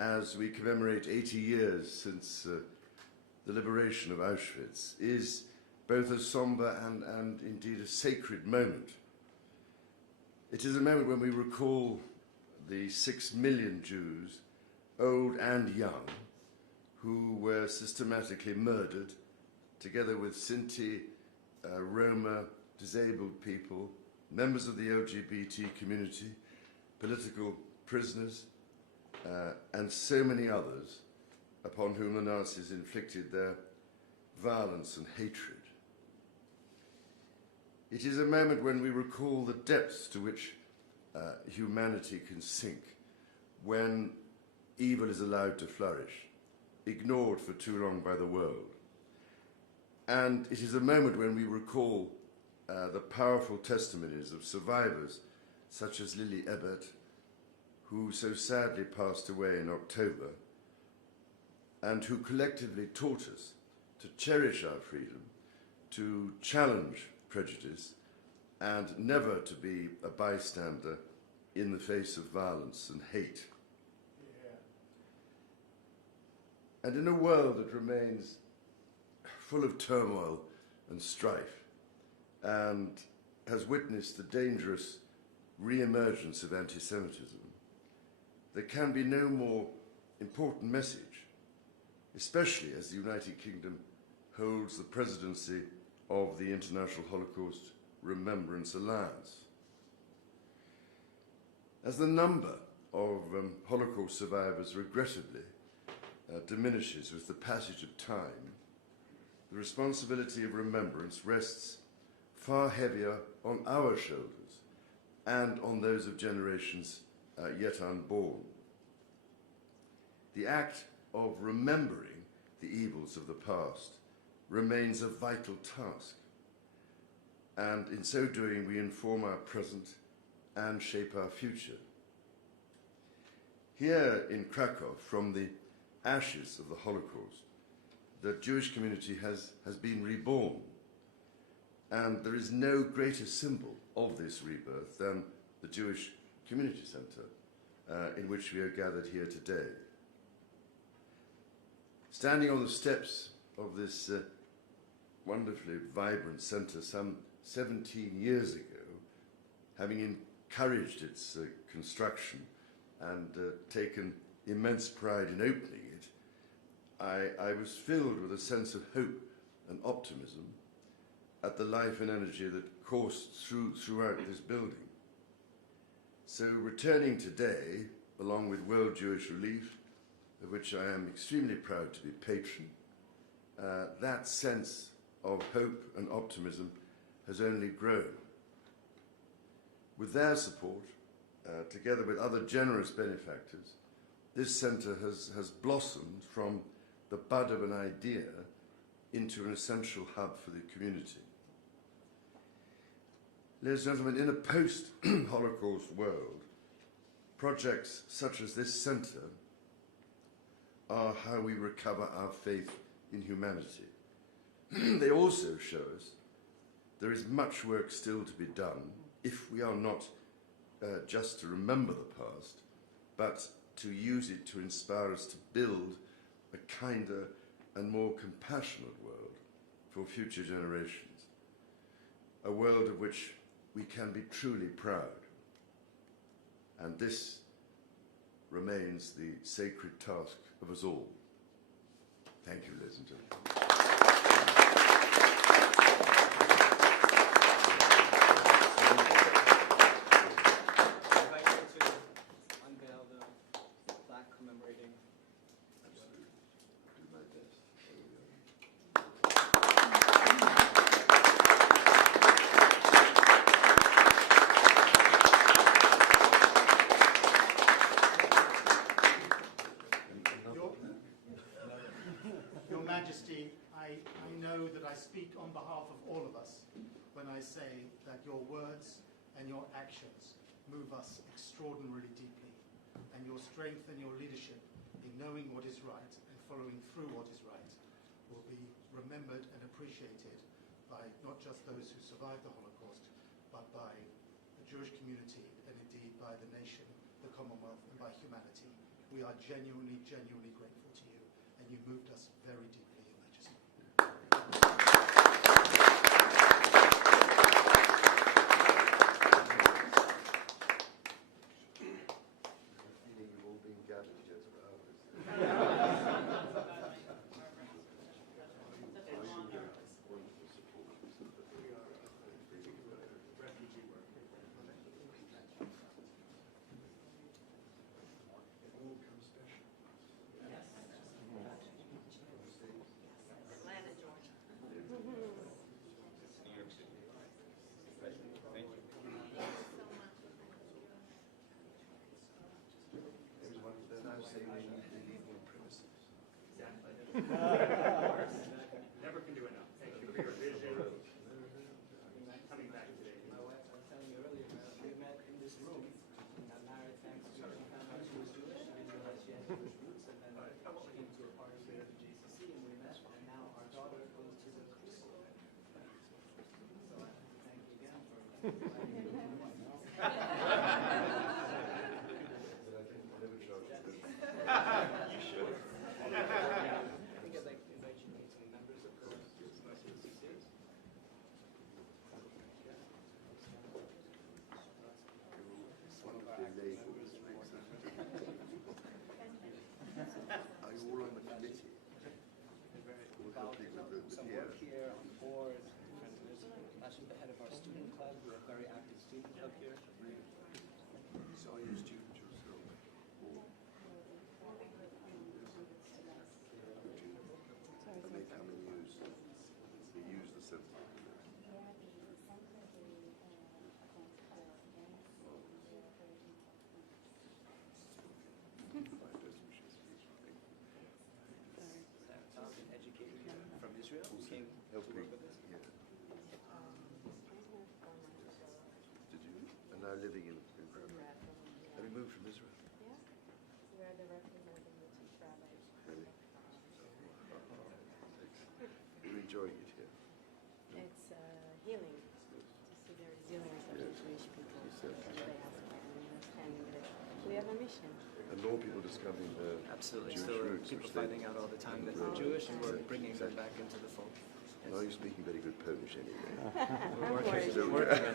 as we commemorate 80 years since the liberation of Auschwitz, is both a somber and indeed a sacred moment. It is a moment when we recall the 6 million Jews, old and young, who were systematically murdered, together with Sinti, Roma, disabled people, members of the LGBT community, political prisoners, and so many others upon whom the Nazis inflicted their violence and hatred. It is a moment when we recall the depths to which humanity can sink when evil is allowed to flourish, ignored for too long by the world. And it is a moment when we recall the powerful testimonies of survivors such as Lily Ebert, who so sadly passed away in October, and who collectively taught us to cherish our freedom, to challenge prejudice, and never to be a bystander in the face of violence and hate. Yeah. And in a world that remains full of turmoil and strife, and has witnessed the dangerous re-emergence of anti-Semitism, there can be no more important message, especially as the United Kingdom holds the presidency of the International Holocaust Remembrance Alliance. As the number of Holocaust survivors regrettably diminishes with the passage of time, the responsibility of remembrance rests far heavier on our shoulders and on those of generations yet unborn. The act of remembering the evils of the past remains a vital task, and in so doing we inform our present and shape our future. Here in Krakow, from the ashes of the Holocaust, the Jewish community has been reborn, and there is no greater symbol of this rebirth than the Jewish Community Centre, in which we are gathered here today. Standing on the steps of this wonderfully vibrant centre some 17 years ago, having encouraged its construction and taken immense pride in opening it, I was filled with a sense of hope and optimism at the life and energy that coursed throughout this building. So returning today, along with World Jewish Relief, of which I am extremely proud to be patron, that sense of hope and optimism has only grown. With their support, together with other generous benefactors, this centre has blossomed from the bud of an idea into an essential hub for the community. Ladies and gentlemen, in a post-Holocaust world, projects such as this centre are how we recover our faith in humanity. They also show us there is much work still to be done if we are not just to remember the past, but to use it to inspire us to build a kinder and more compassionate world for future generations, a world of which we can be truly proud. And this remains the sacred task of us all. Thank you, ladies and gentlemen. I know that I speak on behalf of all of us when I say that your words and your actions move us extraordinarily deeply, and your strength and your leadership in knowing what is right and following through what is right will be remembered and appreciated by not just those who survived the Holocaust, but by the Jewish community and indeed by the nation, the Commonwealth, and by humanity We are genuinely, genuinely grateful to you, and you moved us very deeply, Your Majesty. You've all been gathered here for hours. Wonderful support. Refugee work. It all comes special. Atlanta, Georgia. New York City. Thank you. Everyone, they're now saying they need illegal premises. Never can do enough. Thank you for your vision. Coming back today. My wife, I was telling you earlier, we met in this room. We got married thanks to her. She found out she was Jewish. We realized she had Jewish roots, and then she came to a party here at the JCC, and we met. And now our daughter goes to the preschool. So I thank you again for inviting me. But I think I never charged them. You should. I think I'd like to invite you to meet some members of the JCC. One of their labels makes that. Are you all on the committee? About some work here on the board. There's actually the head of our student club. We have a very active student club here. So are you a student yourself? Or and they come and use the centre. My best wishes, please. Talented educator here from Israel who came to Helping. work with us. Yeah. Did you? And now living in Have you moved from Israel? Yeah, we're the representative of the chief rabbi. Really? You're enjoying it here? It's healing. To see there is healing for the Jewish people. Yes, The diaspora and understanding that we have a mission. And more people discovering their Absolutely. Jewish Still roots. people which they- finding out all the time that they're Jewish, and we're bringing them back into the fold. Well, you're speaking very good Polish anyway. I'm Working worried. Still on it.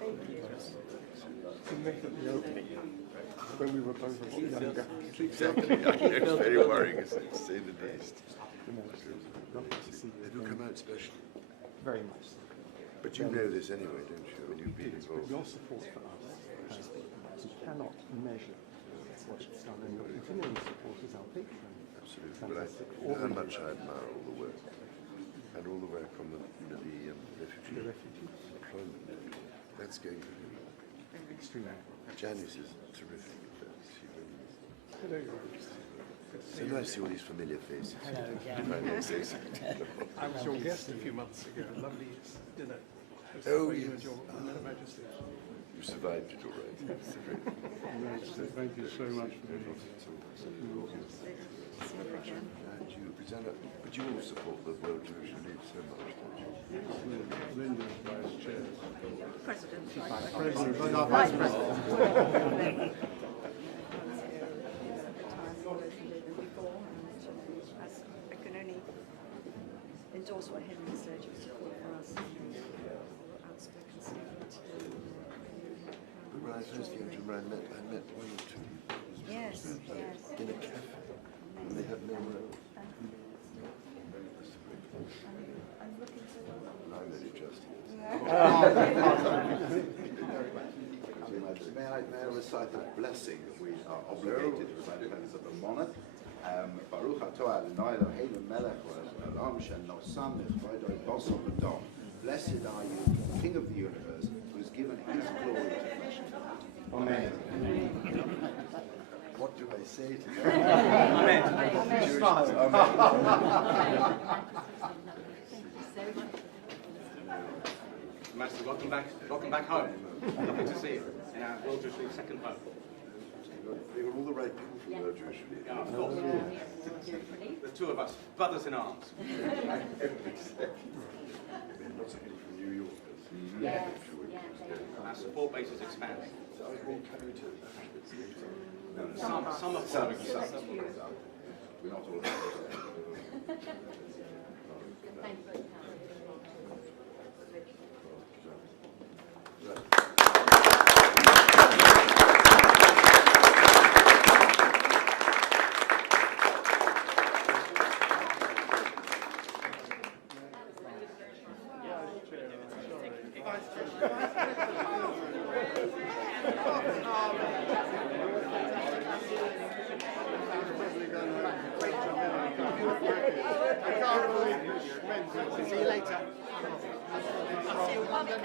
Thank you. To make it the opening when we were both a lot younger. Exactly. I know, it's very worrying, isn't it? To say the least. You know, it's lovely to see They you. do come out special. Very much so. But you know this anyway, don't you? When you've been It is, but involved. your support for us, you cannot measure what it's done, and your continuing support is our patron. Absolutely. But I think you know how much I admire all the work. And all the work on the refugee The refugees, employment. That's going to be. extremely. Janice is terrific. She really is. Hello. So nice to see all these familiar faces. If I may say so. I was your guest a few months ago. A lovely dinner. Oh, for you yes. and your Her Majesty. You survived it all right. Thank you so much for being And you, but you all support the World Jewish League so much, don't you? Linda, Vice Chair. President. President. Vice President. I can only endorse what Henry said, your support for us. Outspoken statement. But when I first came to Rome, I met one or two Yes, yes. in a cafe, and they had no road. I'm looking to. I'm only just here. May I recite the blessing that we are obligated to recite in the month? Baruch atah Adonai Eloheinu melech haolam shenosam nechvodo b'sar v'dam. Blessed are you, King of the universe, who has given his glory to flesh and blood. Amen. What do I say to that? Amen. Master, welcome back home. Lovely to see you in our World Jewish League second home. They were all the right people for the World Jewish League. Yeah, of course. The two of us, brothers in arms. Lots of people from New York. Yes, Our support base is expanding. So I was all coming to Auschwitz later. Some of Some them. select few. We're not all. See you later. I'll see you in London.